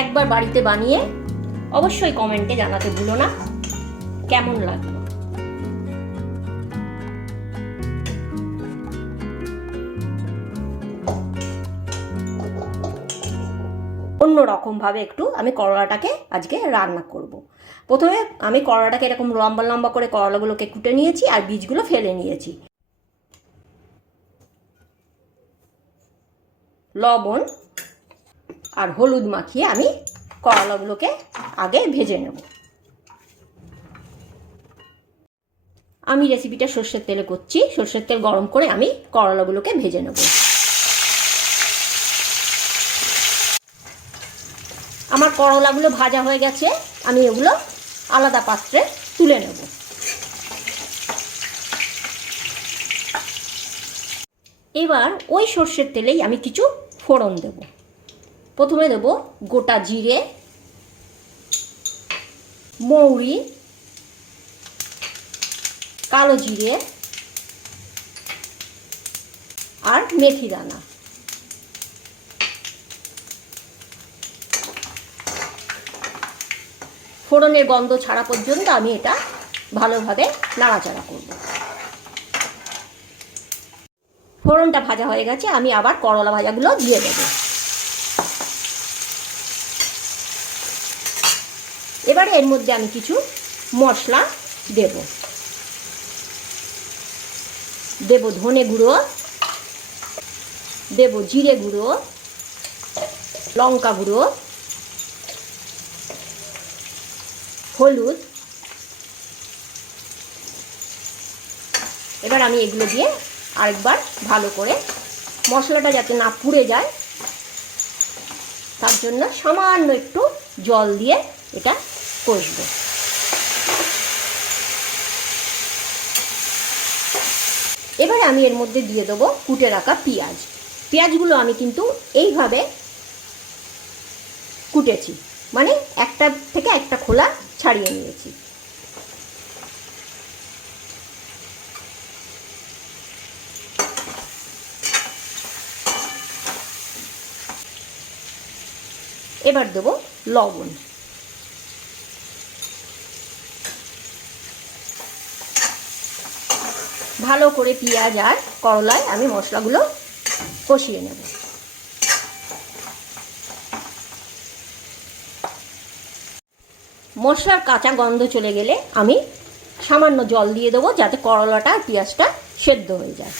একবার বাড়িতে বানিয়ে অবশ্যই কমেন্টে জানাতে ভুলো না। কেমন লাগল? অন্য রকমভাবে একটু আমি করলাটাকে আজকে রান্না করব। প্রথমে আমি করলাটাকে এরকম লম্বা লম্বা করে করলাগুলোকে কুটে নিয়েছি আর বীজগুলো ফেলে নিয়েছি। লবণ আর হলুদ মাখিয়ে আমি করলাগুলোকে আগে ভেজে নেব। আমি রেসিপিটা সর্ষের তেলে করছি। সর্ষের তেল গরম করে আমি করলাগুলোকে ভেজে নেব। আমার করলাগুলো ভাজা হয়ে গেছে। আমি এগুলো আলাদা পাত্রে তুলে নেব। এবার ওই সর্ষের তেলেই আমি কিছু ফোড়ন দেব। প্রথমে দেব গোটা জিরে, মৌরি, কালো জিরে আর মেথি দানা। ফোড়নের গন্ধ ছাড়া পর্যন্ত আমি এটা ভালোভাবে নাড়াচাড়া করব। ফোড়নটা ভাজা হয়ে গেছে, আমি আবার করলা ভাজাগুলো দিয়ে দেবো। এবারে এর মধ্যে আমি কিছু মশলা দেব। দেব ধনে গুঁড়ো, দেব জিরে গুঁড়ো, লঙ্কা গুঁড়ো, হলুদ। এবার আমি এগুলো দিয়ে আরেকবার ভালো করে মশলাটা যাতে না পুড়ে যায়, তার জন্য সামান্য একটু জল দিয়ে এটা কষবো। এবারে আমি এর মধ্যে দিয়ে দেবো কুটে রাখা পেঁয়াজ। পেঁয়াজগুলো আমি কিন্তু এইভাবে কুটেছি। মানে একটা থেকে একটা খোলা ছাড়িয়ে নিয়েছি। এবার দেবো লবণ। ভালো করে পেঁয়াজ আর করলায় আমি মশলাগুলো কষিয়ে নেব। মশলার কাঁচা গন্ধ চলে গেলে আমি সামান্য জল দিয়ে দেবো যাতে করলাটা আর পেঁয়াজটা সেদ্ধ হয়ে যায়।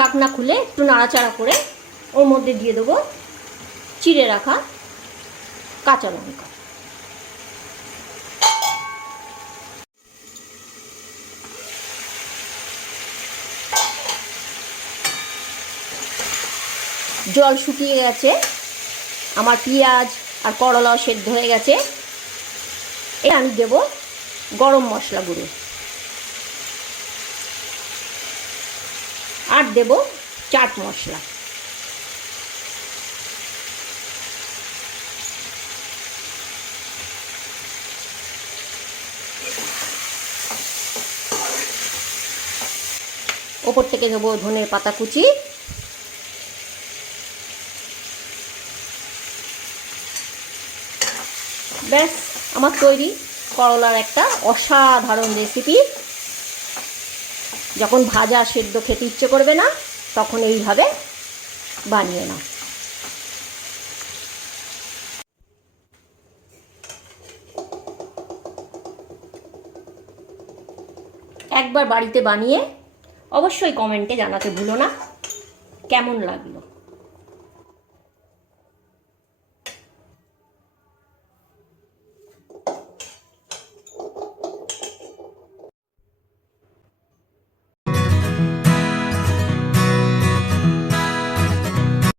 ঢাকনা খুলে একটু নাড়াচাড়া করে ওর মধ্যে দিয়ে দেবো চিড়ে রাখা কাঁচা লঙ্কা। জল শুকিয়ে গেছে, আমার পেঁয়াজ আর করলাও সেদ্ধ হয়ে গেছে। এ আমি দেব গরম মশলা গুঁড়ো। আর দেব চাট মশলা। ওপর থেকে দেবো ধনের পাতা কুচি। ব্যাস, আমার তৈরি করলার একটা অসাধারণ রেসিপি যখন ভাজা সেদ্ধ খেতে ইচ্ছে করবে না, তখন এইভাবে বানিয়ে নাও। একবার বাড়িতে বানিয়ে অবশ্যই কমেন্টে জানাতে ভুলো না। কেমন লাগল?